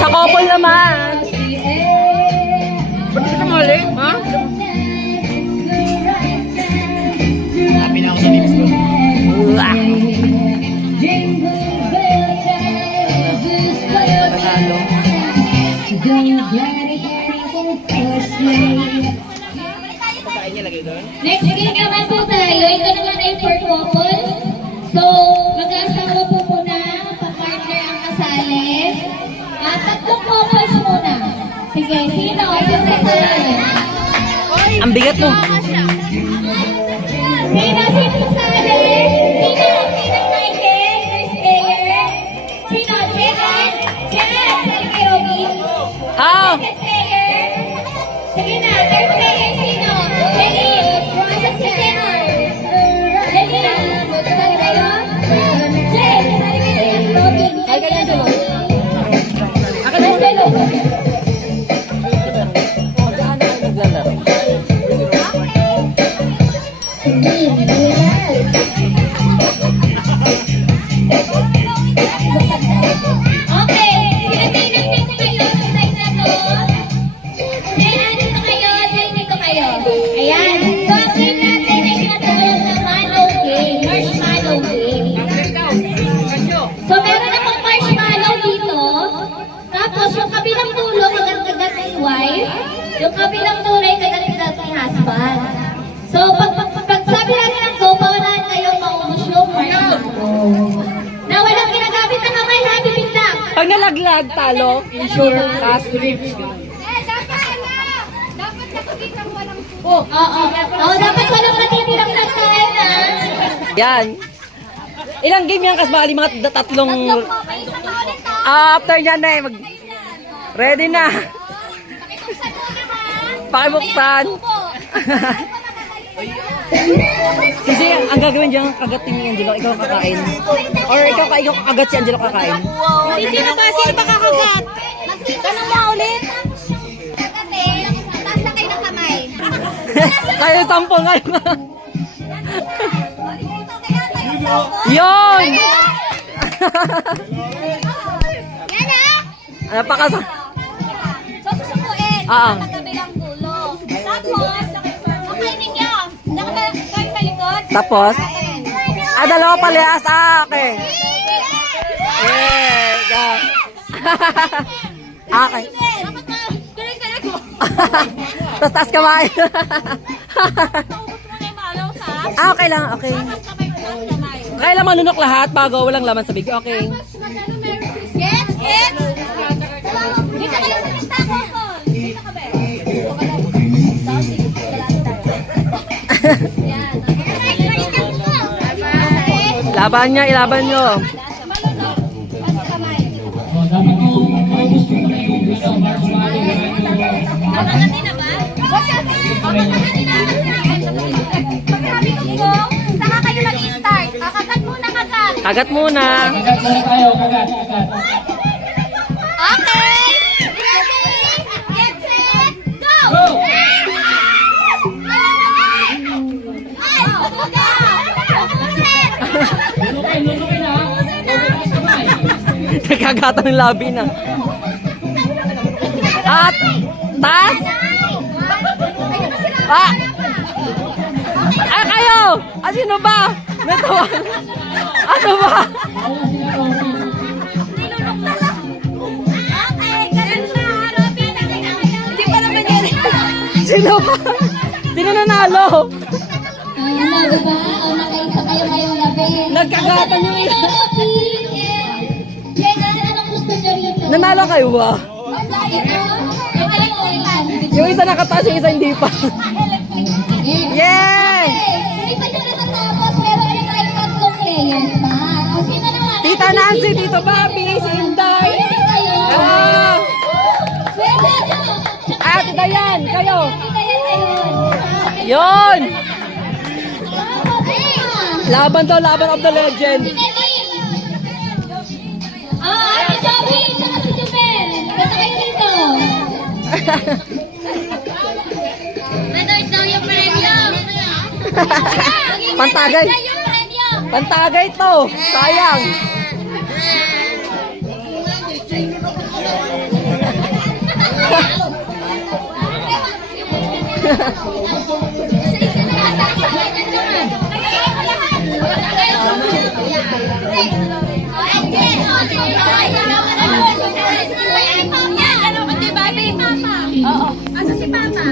Sa couple naman. Ba't ka mali? Ha? Happy na ako sa mix ko. Panalo. Pagkain niya lagay doon? Next game naman po tayo. Ito naman ay for couples. So, mag-asawa po muna. Pa-partner ang kasali. Tatlong couples muna. Sige, sino? Sino kasali? Ang bigat mo. Sino? Sino kasali? Sino? Sino Michael? First player? Sino? Jen? Jen? Sali kay Robby? Ah! Second player? Sige na. Third player sino? Jenny. Process si Jenny. Jenny. Sali kayo? Jen. Sali kayo. Robby. Ay, ganyan siya. Akin mo. Magkano ang naglalaro? Okay. Sinatinagin ko kayo sa side na to. Ayan, dito kayo. Dito kayo. Ayan. So, ang game natin ay tinatawag na Mano Game. Marshmallow Game. So, meron akong marshmallow dito. Tapos, yung kabilang tulo, kagat-kagat ni wife. Yung kabilang tulay, kagat-kagat ni husband. So, pag sabi natin ng go, paunahan kayo maubos yung marshmallow. Na walang ginagamit na kamay, ha? Bibiglang. Pag nalaglag, talo. Sure. Pass. Dapat nakikita mo walang tubo. Oo. Dapat walang matitirang sa kain, ha? Yan. Ilang game yan kasbali? Mga tatlong... Isa pa ulit, ha? After yan na eh. Ready na. Pakibuksan muna, ha? Pakibuksan. Tubo. Kasi ang gagawin dyan, kagatin ni Angelo, ikaw kakain. Or ikaw kakagat si Angelo kakain. Sino ba kakagat? Tanong mo ulit. Kagatin. Taas na kayo ng kamay. Kayo sampo ngayon. Yon! Yan, ha? Napakasa... So, susukuin. Ah. Sa kabilang dulo. Tapos, okay ninyo. Kayo sa likod. Tapos? Dalawa palihas. Okay. Yeah. Okay. Dapat tuloy-tuloy ko. Tapos taas kamay. Paubos mo na yung malaw sa... Okay lang. Okay. Kamay mo lang kamay. Okay lang manunok lahat bago walang laman sa big. Okay. Yes, yes. Dito kayo sa pista ko. Dito ka, Bel. Yan. Laban niya, ilaban nyo. Basta kamay. Kakagatin na ba? Huwag kakagatin na. Pagsabi ko ko, saka kayo mag-start. Kakagat muna kagat. Kagat muna. Okay! Ready? Get set! Go! Nagkagatan ng labi na. At taas. Kayo! Sino ba? Natawa. Ano ba? Hindi pa naman yan. Sino ba? Sino nanalo? Ano, diba? O, nakaisa kayo ngayong gabi. Nagkagatan yung isa. Anong gusto nyo rito? Nanalo kayo ba? Yung isa nakataas, yung isa hindi pa. Yeah! Hindi pa siya natatapos, pero may tatlong players pa. O, sino naman? Tita Nancy, Tito Bobby, si Inday. Hello! Tita Yan, kayo. Yon! Laban to, laban of the legend. Si Joey, saka si Jumel. Basta kayo dito. Ito daw yung premyo. Pantagay. Yung premyo. Pantagay to. Sayang. Oo. Asa si Papa?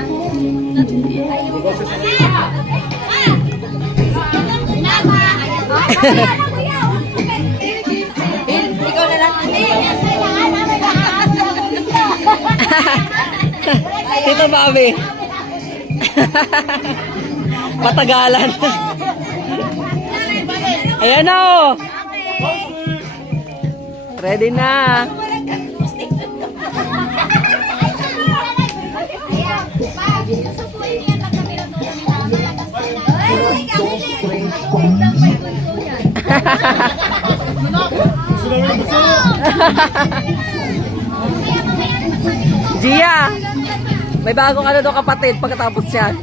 Ikaw na lang. Tito Bobby. Patagalan. Ayan na oh. Ready na. Gia, may bagong ano daw kapatid pagkatapos yan.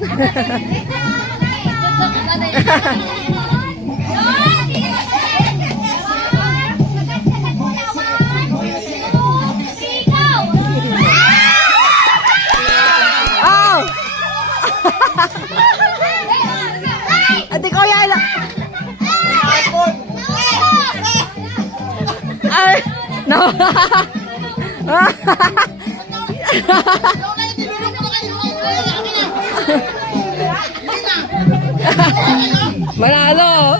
Oh! Ate ko yan! Ay! No! Manalo!